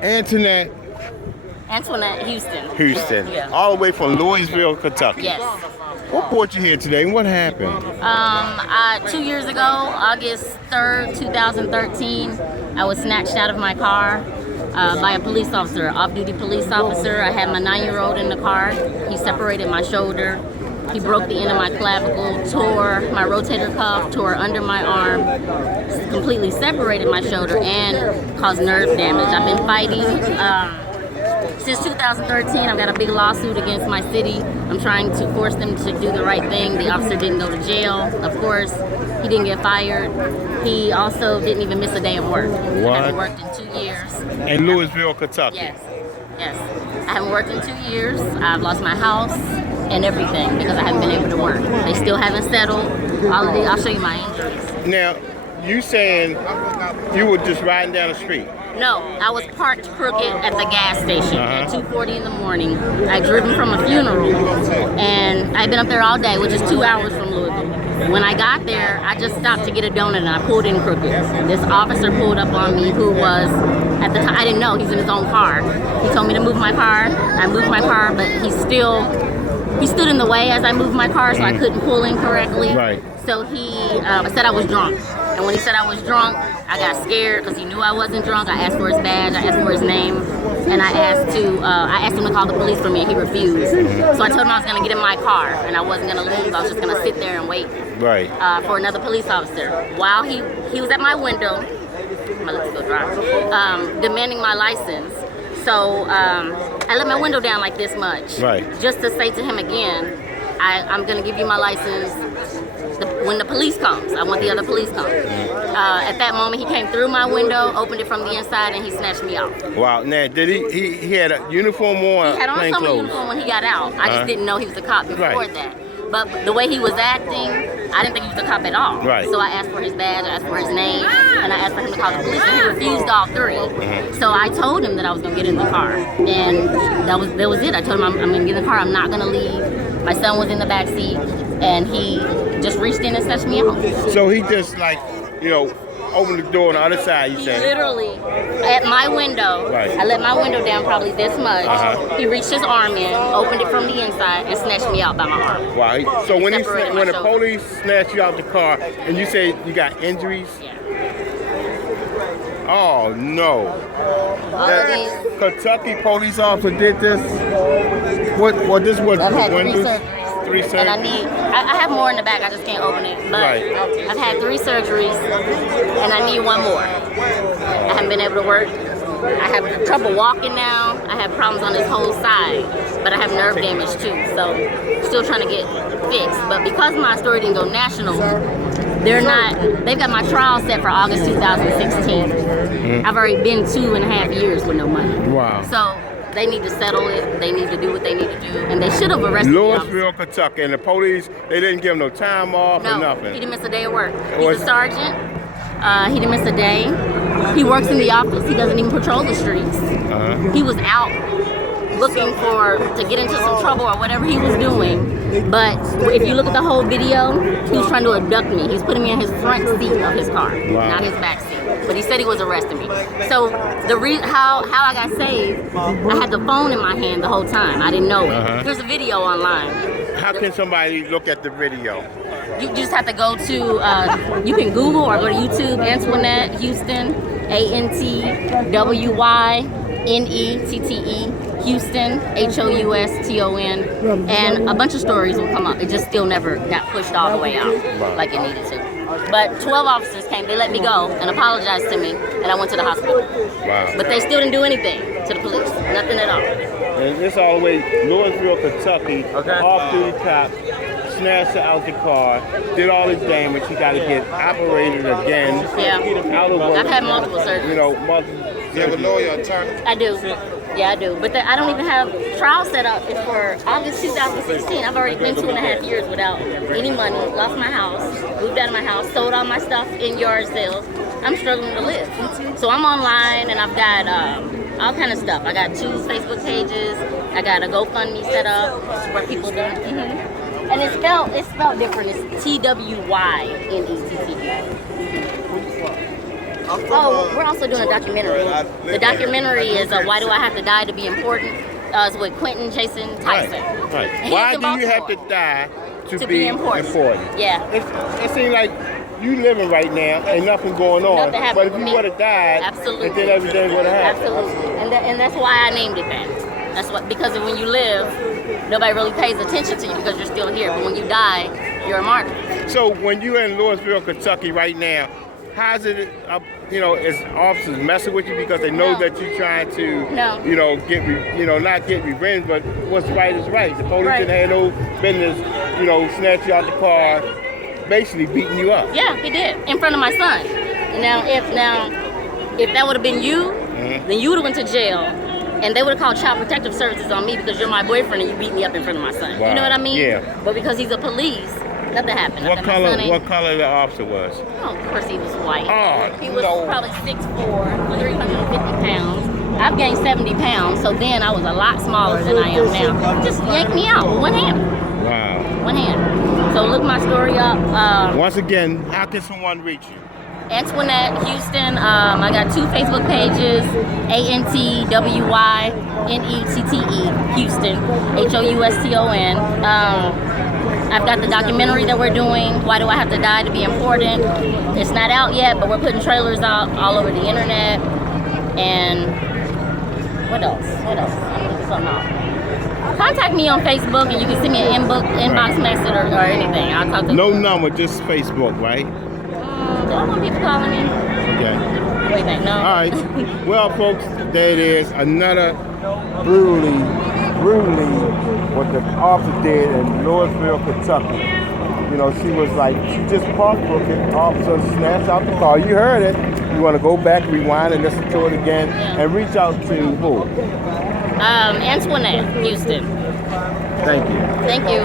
Antwynette Antwynette Houston. Houston, Yeah. all the way from Louisville, Kentucky. Yes. What brought you here today and what happened? 2 years ago, August 3rd, 2013, I was snatched out of my car by a police officer, off-duty police officer. I had my 9-year-old in the car. He separated my shoulder. He broke the end of my clavicle, tore my rotator cuff, tore under my arm, completely separated my shoulder, and caused nerve damage. I've been fighting since 2013. I've got a big lawsuit against my city. I'm trying to force them to do the right thing. The officer didn't go to jail, of course. He didn't get fired. He also didn't even miss a day of work. What? I haven't worked in 2 years. In Louisville, Kentucky? Yes, yes. I haven't worked in 2 years. I've lost my house and everything because I haven't been able to work. They still haven't settled. I'll show you my injuries. Now, you saying you were just riding down the street? No, I was parked crooked at the gas station at 2:40 in the morning. I'd driven from a funeral, and I'd been up there all day, which is 2 hours from Louisville. When I got there, I just stopped to get a donut, and I pulled in crooked. This officer pulled up on me, who was, at the time, I didn't know, he's in his own car. He told me to move my car. I moved my car, but he stood in the way as I moved my car, so I couldn't pull in correctly. Right. So he said I was drunk. And when he said I was drunk, I got scared because he knew I wasn't drunk. I asked for his badge, I asked for his name, and I asked him to call the police for me, and he refused. So I told him I was going to get in my car, and I wasn't going to leave. I was just going to sit there and wait for another police officer. While he was at my window, my lips go dry, demanding my license. So I let my window down like this much, just to say to him again, I'm going to give you my license when the police comes. I want the other police come. At that moment, he came through my window, opened it from the inside, and he snatched me out. Wow. Now, did he had a uniform on? He had on plain some clothes? uniform when he got out. I just didn't know he was a cop before that. But the way he was acting, I didn't think he was a cop at all. Right. So I asked for his badge, I asked for his name, and I asked for him to call the police, and he refused all three. So I told him that I was going to get in the car, and that was it. I told him I'm going to get in the car, I'm not going to leave. My son was in the back seat, and he just reached in and snatched me out. So he just opened the door on the other side, you said? Literally, at my window, I let my window down probably this much. He reached his arm in, opened it from the inside, and snatched me out by my arm. Wow. So when the police snatched you out the car, and you say you got injuries? Yeah. Oh, no. That Kentucky police officer did this? What this was? I've had 3 surgeries. 3 surgeries? And I have more in the back, I just can't open it. But I've had 3 surgeries, and I need 1 more. I haven't been able to work. I have trouble walking now. I have problems on this whole side, but I have nerve damage too, so still trying to get fixed. But because my story didn't go national, they've got my trial set for August 2016. I've already been 2.5 years with no money. Wow. So they need to settle it. They need to do what they need to do, and they should have arrested me. Louisville, Kentucky, and the police, they didn't give him no time off or nothing. He didn't miss a day of work. He's a sergeant. He didn't miss a day. He works in the office. He doesn't even patrol the streets. He was out looking to get into some trouble or whatever he was doing. But if you look at the whole video, he was trying to abduct me. He's putting me in his front seat of his car, not his back seat. But he said he was arresting me. So how I got saved, I had the phone in my hand the whole time. I didn't know it. There's a video online. How can somebody look at the video? You just have to go to, you can Google or go to YouTube, Antwynette Houston, ANTWYNETTE, Houston, HOUSTON, and a bunch of stories will come up. It just still never got pushed all the way out like it needed to. But 12 officers came, they let me go and apologized to me, and I went to the hospital. Wow. But they still didn't do anything to the police, nothing at all. And this all the way, Louisville, Kentucky, off-duty cop, snatched her out the car, did all this damage. He got to get operated again. Yeah. Out of work. I've had multiple surgeries. Multiple. You have a lawyer, attorney? I do. Yeah, I do. But I don't even have trial set up for August 2016. I've already been 2.5 years without any money, lost my house, moved out of my house, sold all my stuff in yard sales. I'm struggling to live. So I'm online, and I've got all kind of stuff. I got 2 Facebook pages. I got a GoFundMe set up where people do. And it's spelled different. It's TWYNETTE. Oh, we're also doing a documentary. The documentary is Why Do I Have to Die to Be Important? It's with Quentin Jason Tyson. Right. He's Why in do you have Baltimore. to die to be be important? Yeah. It seems like you living right now, ain't nothing going on. Nothing happened But if with you me. would have died, Absolutely. then everything would have happened. Absolutely. And that's why I named it that. That's what, because when you live, nobody really pays attention to you because you're still here. But when you die, you're a martyr. So when you're in Louisville, Kentucky right now, how's it, is officers messing with you because they know No. that you're trying to, No. not get revenge, but what's right is right. The police Right. didn't have no business, snatch you out the car, basically beating you up. Yeah, he did in front of my son. Now, if that would have been you, then you would have went to jail, and they would have called Child Protective Services on me because you're my boyfriend and you beat me up in front of my son. Wow. You know what I mean? Yeah. But because he's a police, nothing happened. What Nothing. My son ain't- color the officer was? Oh, of course he was white. Oh, He was no. probably 6'4", 350 pounds. I've gained 70 pounds, so then I was a lot smaller than I am now. Just yanked me out with one hand. Wow. One hand. So look my story up. Once again, how can someone reach you? Antwynette Houston. I got 2 Facebook pages, ANTWYNETTE Houston, HOUSTON. I've got the documentary that we're doing, Why Do I Have to Die to Be Important? It's not out yet, but we're putting trailers out all over the internet. And what else? I'm looking something out. Contact me on Facebook and you can send me an inbox message or anything. I'll talk to No you. number, just Facebook, right? Do I want people calling me? Okay. What do you think? No? All right. Well, folks, there it is. Another brutally what the officer did in Louisville, Kentucky. She was like, she just parked crooked. Officer snatched out the car. You heard it. You want to go back, rewind, and listen to it again, and reach out to who? Antwynette Houston. Thank you. Thank you.